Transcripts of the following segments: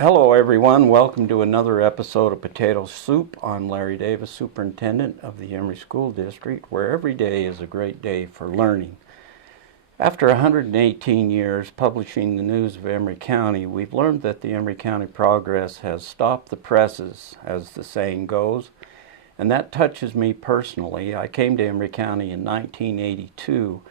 Hello everyone, welcome to another episode of Potato Soup. I'm Larry Davis, Superintendent of the Emory School District, where every day is a great day for learning. After 118 years publishing the news of Emory County, we've learned that the Emory County Progress has stopped the presses, as the saying goes, and that touches me personally. I came to Emory County in 1982,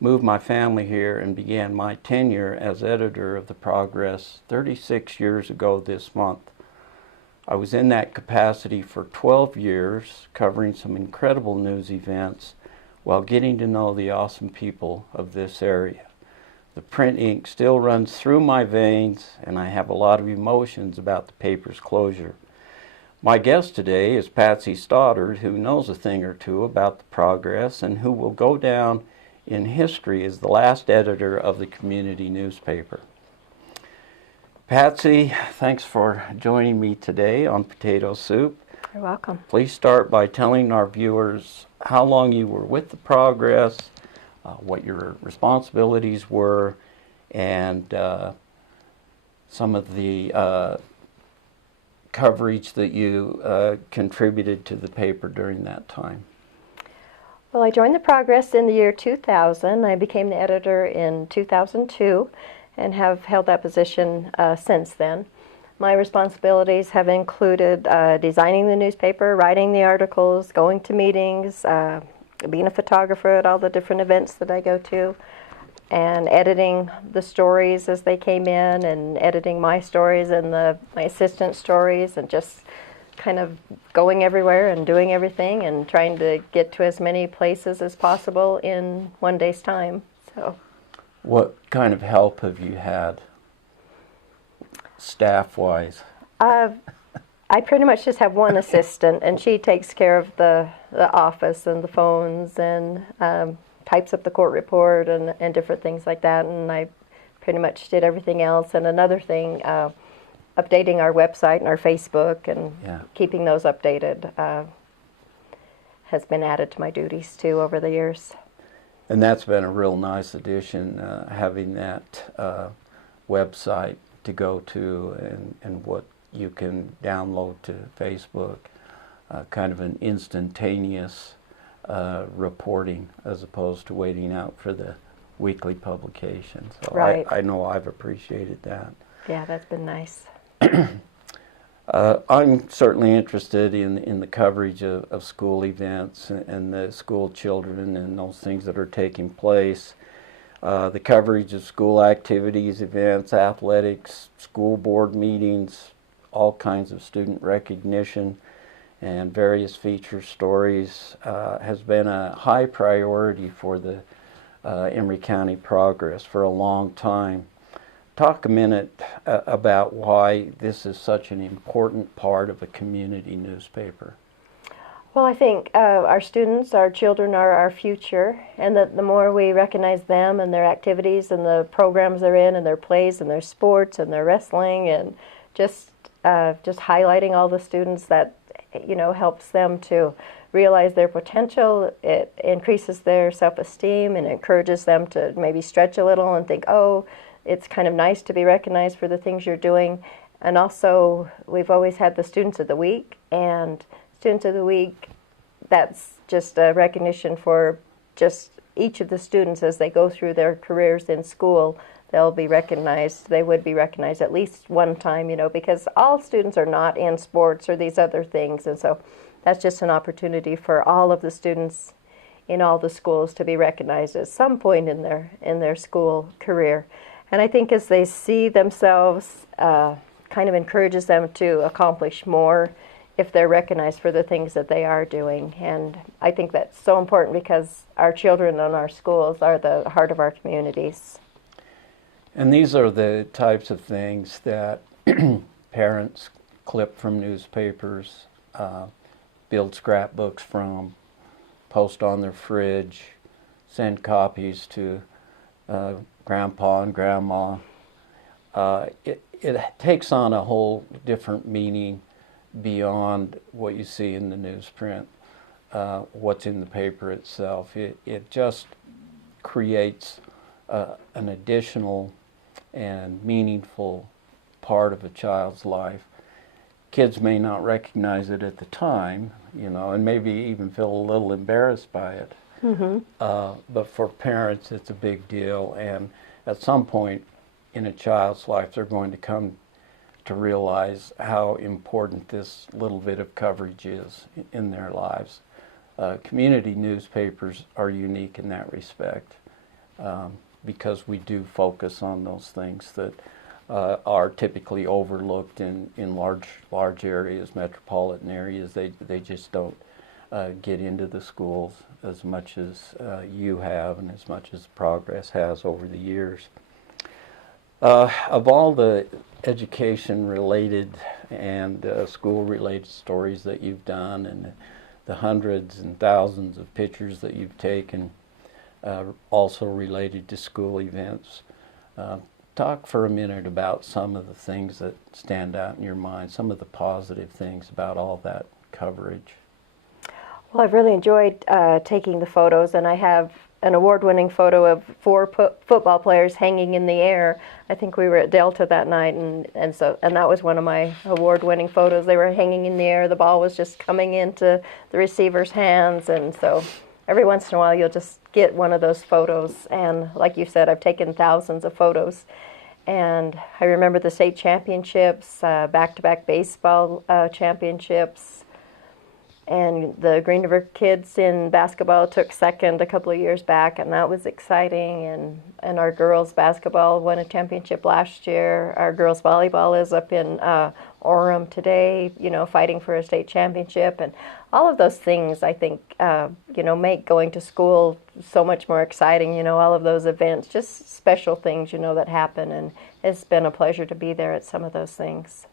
moved my family here, and began my tenure as editor of the Progress 36 years ago this month. I was in that capacity for 12 years, covering some incredible news events while getting to know the awesome people of this area. The print ink still runs through my veins, and I have a lot of emotions about the paper's closure. My guest today is Patsy Stoddard, who knows a thing or two about the Progress and who will go down in history as the last editor of the community newspaper. Patsy, thanks for joining me today on Potato Soup. You're welcome. Please start by telling our viewers how long you were with the Progress, what your responsibilities were, and some of the coverage that you contributed to the paper during that time. Well, I joined the Progress in the year 2000. I became the editor in 2002 and have held that position since then. My responsibilities have included designing the newspaper, writing the articles, going to meetings, being a photographer at all the different events that I go to, and editing the stories as they came in, and editing my stories and my assistant's stories, and just kind of going everywhere and doing everything and trying to get to as many places as possible in one day's time. So, what kind of help have you had, staff-wise? I pretty much just have one assistant, and she takes care of the office and the phones and types up the court report and different things like that, and I pretty much did everything else. And another thing, updating our website and our Facebook and keeping those updated has been added to my duties too over the years. And that's been a real nice addition, having that website to go to and what you can download to Facebook, kind of an instantaneous reporting as opposed to waiting out for the weekly publication. So right. I know I've appreciated that. Yeah, that's been nice. I'm certainly interested in the coverage of school events and the school children and those things that are taking place. The coverage of school activities, events, athletics, school board meetings, all kinds of student recognition, and various feature stories has been a high priority for the Emory County Progress for a long time. Talk a minute about why this is such an important part of a community newspaper. Well, I think our students, our children are our future, and that the more we recognize them and their activities and the programs they're in and their plays and their sports and their wrestling and just highlighting all the students, that helps them to realize their potential. It increases their self-esteem and encourages them to maybe stretch a little and think, oh, it's kind of nice to be recognized for the things you're doing. And also, we've always had the Students of the Week, and Students of the Week, that's just a recognition for just each of the students as they go through their careers in school. They'll be recognized, they would be recognized at least one time, because all students are not in sports or these other things. And so that's just an opportunity for all of the students in all the schools to be recognized at some point in their school career. And I think as they see themselves, kind of encourages them to accomplish more if they're recognized for the things that they are doing. And I think that's so important because our children and our schools are the heart of our communities. And these are the types of things that parents clip from newspapers, build scrapbooks from, post on their fridge, send copies to grandpa and grandma. It takes on a whole different meaning beyond what you see in the newsprint, what's in the paper itself. It just creates an additional and meaningful part of a child's life. Kids may not recognize it at the time, you know, and maybe even feel a little embarrassed by it. But for parents, it's a big deal. And at some point in a child's life, they're going to come to realize how important this little bit of coverage is in their lives. Community newspapers are unique in that respect, because we do focus on those things that are typically overlooked in large areas, metropolitan areas. They just don't get into the schools as much as you have and as much as progress has over the years. Of all the education-related and school-related stories that you've done, and the hundreds and thousands of pictures that you've taken, also related to school events, talk for a minute about some of the things that stand out in your mind, some of the positive things about all that coverage. Well, I've really enjoyed taking the photos, and I have an award-winning photo of 4 football players hanging in the air. I think we were at Delta that night, and that was one of my award-winning photos. They were hanging in the air. The ball was just coming into the receiver's hands, and so every once in a while you'll just get one of those photos. And like you said, I've taken thousands of photos. And I remember the state championships, back-to-back baseball championships, and the Green River kids in basketball took second a couple of years back, and that was exciting. And our girls basketball won a championship last year. Our girls volleyball is up in Orem today, you know, fighting for a state championship. And all of those things, I think, you know, make going to school so much more exciting. You know, all of those events, just special things, you know, that happen. And it's been a pleasure to be there at some of those things.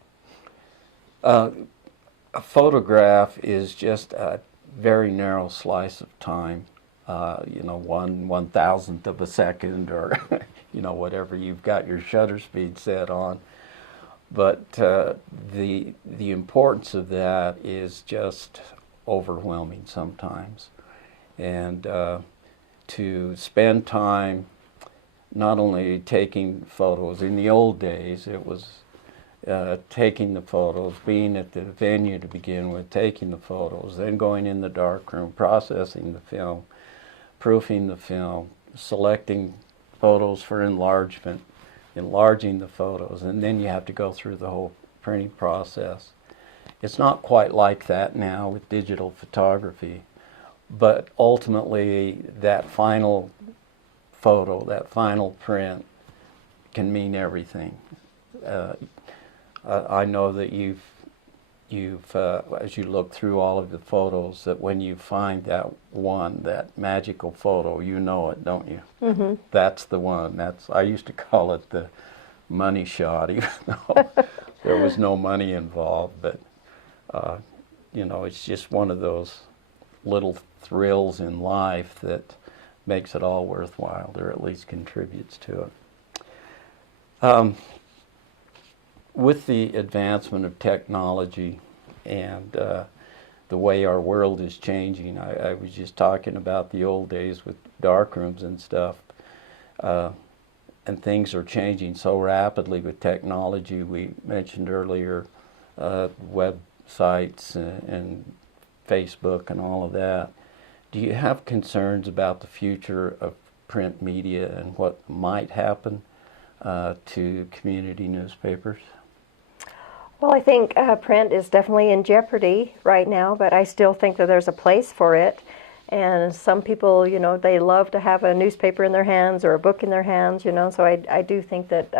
A photograph is just a very narrow slice of time, you know, 1/1000th of a second, or you know, whatever you've got your shutter speed set on. But the importance of that is just overwhelming sometimes, and to spend time not only taking photos. In the old days, it was taking the photos, being at the venue to begin with, taking the photos, then going in the darkroom, processing the film, proofing the film, selecting photos for enlargement, enlarging the photos, and then you have to go through the whole printing process. It's not quite like that now with digital photography, but ultimately that final photo, that final print can mean everything. I know that you've as you look through all of the photos, that when you find that one, that magical photo, you know it, don't you? Mm-hmm. That's the one. I used to call it the money shot, even though there was no money involved. But you know, it's just one of those little thrills in life that makes it all worthwhile, or at least contributes to it. With the advancement of technology and the way our world is changing, I was just talking about the old days with darkrooms and stuff, and things are changing so rapidly with technology. We mentioned earlier websites and Facebook and all of that. Do you have concerns about the future of print media and what might happen to community newspapers? Well, I think print is definitely in jeopardy right now, but I still think that there's a place for it. And some people, you know, they love to have a newspaper in their hands or a book in their hands, you know, so I do think that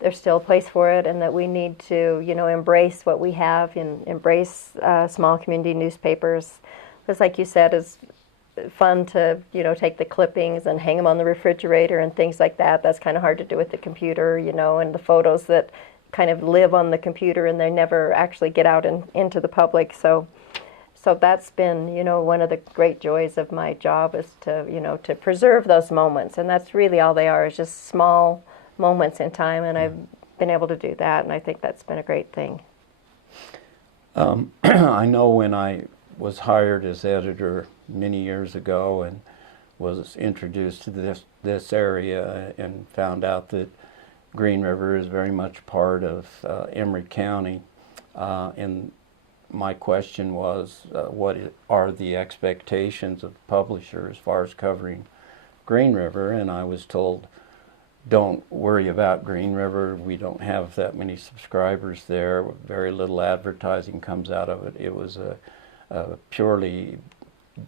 there's still a place for it, and that we need to, you know, embrace what we have and embrace small community newspapers. Because like you said, it's fun to, you know, take the clippings and hang them on the refrigerator and things like that. That's kind of hard to do with the computer, you know, and the photos that kind of live on the computer and they never actually get out into the public. So that's been, you know, one of the great joys of my job, is to, you know, to preserve those moments. And that's really all they are, is just small moments in time. And I've been able to do that, and I think that's been a great thing. I know when I was hired as editor many years ago and was introduced to this area and found out that Green River is very much part of Emory County, and my question was, what are the expectations of the publisher as far as covering Green River? And I was told, don't worry about Green River. We don't have that many subscribers there. Very little advertising comes out of it. It was a purely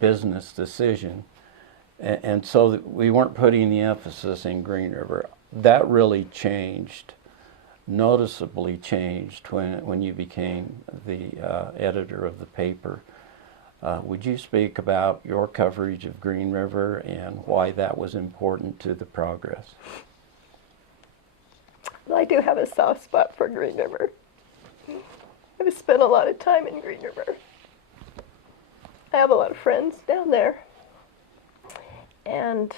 business decision. And so we weren't putting the emphasis in Green River. That really changed, noticeably changed when you became the editor of the paper. Would you speak about your coverage of Green River and why that was important to the progress? Well, I do have a soft spot for Green River. I've spent a lot of time in Green River. I have a lot of friends down there. And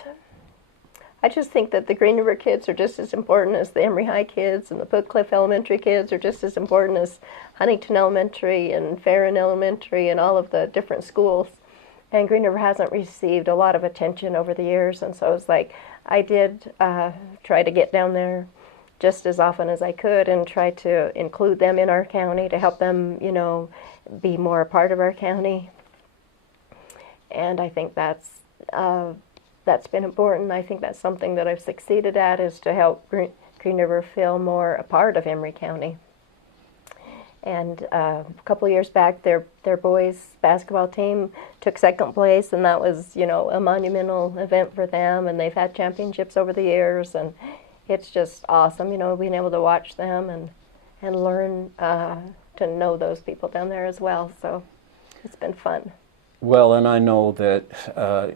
I just think that the Green River kids are just as important as the Emory High kids, and the Foot Cliff Elementary kids are just as important as Huntington Elementary and Farron Elementary and all of the different schools. And Green River hasn't received a lot of attention over the years, and so it's like I did try to get down there just as often as I could and try to include them in our county to help them, you know, be more a part of our county. And I think that's been important. I think that's something that I've succeeded at, is to help Green River feel more a part of Emory County. And a couple of years back, their boys basketball team took second place, and that was, you know, a monumental event for them. And they've had championships over the years, and it's just awesome, you know, being able to watch them and learn to know those people down there as well. So it's been fun. Well, and I know that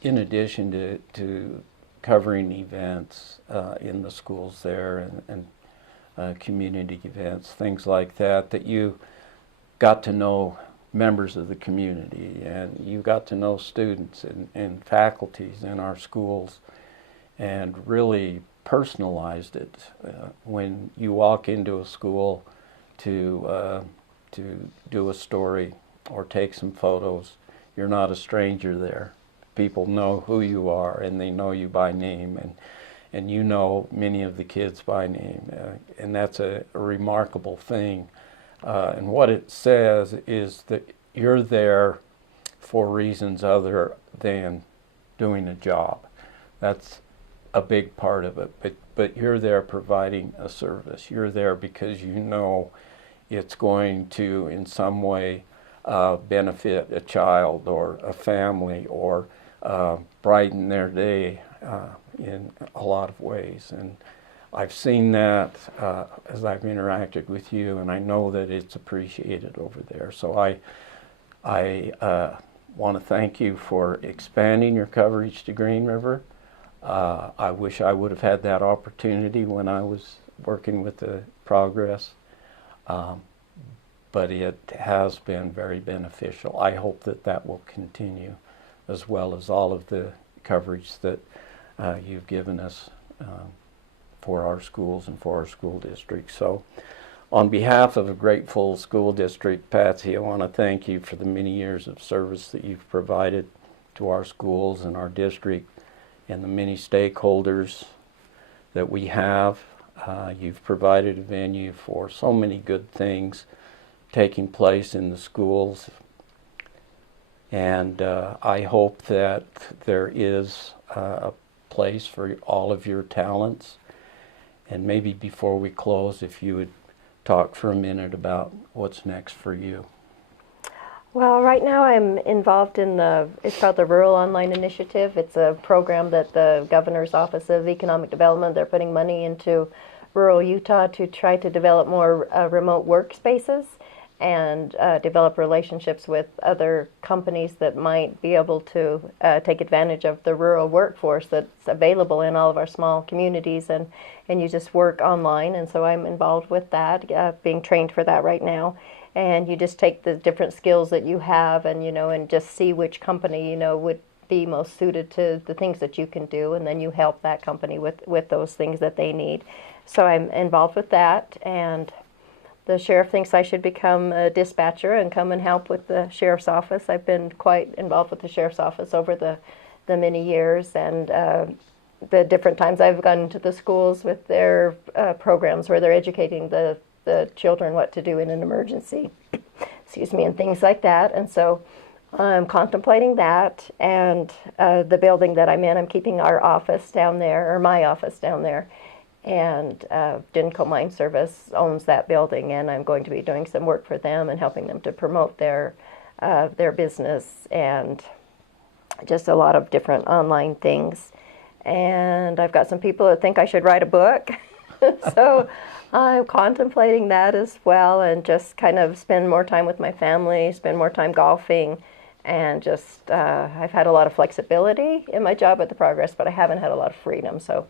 in addition to covering events in the schools there and community events, things like that, that you got to know members of the community, and you got to know students and faculties in our schools, and really personalized it. When you walk into a school to do a story or take some photos, you're not a stranger there. People know who you are, and they know you by name, and you know many of the kids by name, and that's a remarkable thing. And what it says is that you're there for reasons other than doing a job. That's a big part of it, but you're there providing a service. You're there because you know it's going to, in some way, benefit a child or a family, or brighten their day in a lot of ways. And I've seen that as I've interacted with you, and I know that it's appreciated over there. So I want to thank you for expanding your coverage to Green River. I wish I would have had that opportunity when I was working with the Progress, but it has been very beneficial. I hope that that will continue, as well as all of the coverage that you've given us for our schools and for our school district. So on behalf of a grateful school district, Patsy, I want to thank you for the many years of service that you've provided to our schools and our district, and the many stakeholders that we have. You've provided a venue for so many good things taking place in the schools, and I hope that there is a place for all of your talents. And maybe before we close, if you would talk for a minute about what's next for you. Well, right now I'm involved in it's called the Rural Online Initiative. It's a program that the Governor's Office of Economic Development, they're putting money into rural Utah to try to develop more remote workspaces and develop relationships with other companies that might be able to take advantage of the rural workforce that's available in all of our small communities, and you just work online. And so I'm involved with that, being trained for that right now. And you just take the different skills that you have, and and just see which company would be most suited to the things that you can do, and then you help that company with those things that they need. So I'm involved with that, and the sheriff thinks I should become a dispatcher and come and help with the sheriff's office. I've been quite involved with the sheriff's office over the many years, and the different times I've gone into the schools with their programs where they're educating the children what to do in an emergency, excuse me, and things like that. And so I'm contemplating that, and the building that I'm in, I'm keeping our office down there, or my office down there, and Dinco Mine Service owns that building, and I'm going to be doing some work for them and helping them to promote their business and just a lot of different online things. And I've got some people that think I should write a book, so I'm contemplating that as well, and just kind of spend more time with my family, spend more time golfing, and just I've had a lot of flexibility in my job at the Progress, but I haven't had a lot of freedom. So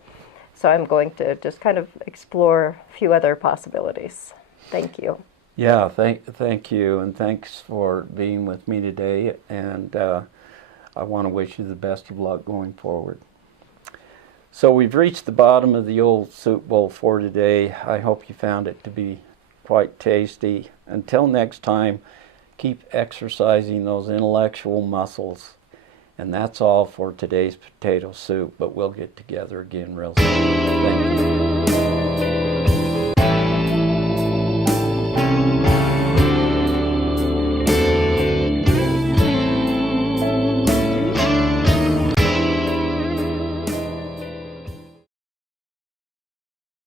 I'm going to just kind of explore a few other possibilities. Thank you. Yeah, thank you, and thanks for being with me today. And I want to wish you the best of luck going forward. So we've reached the bottom of the old soup bowl for today. I hope you found it to be quite tasty. Until next time, keep exercising those intellectual muscles. And that's all for today's potato soup, but we'll get together again real soon. Thank you.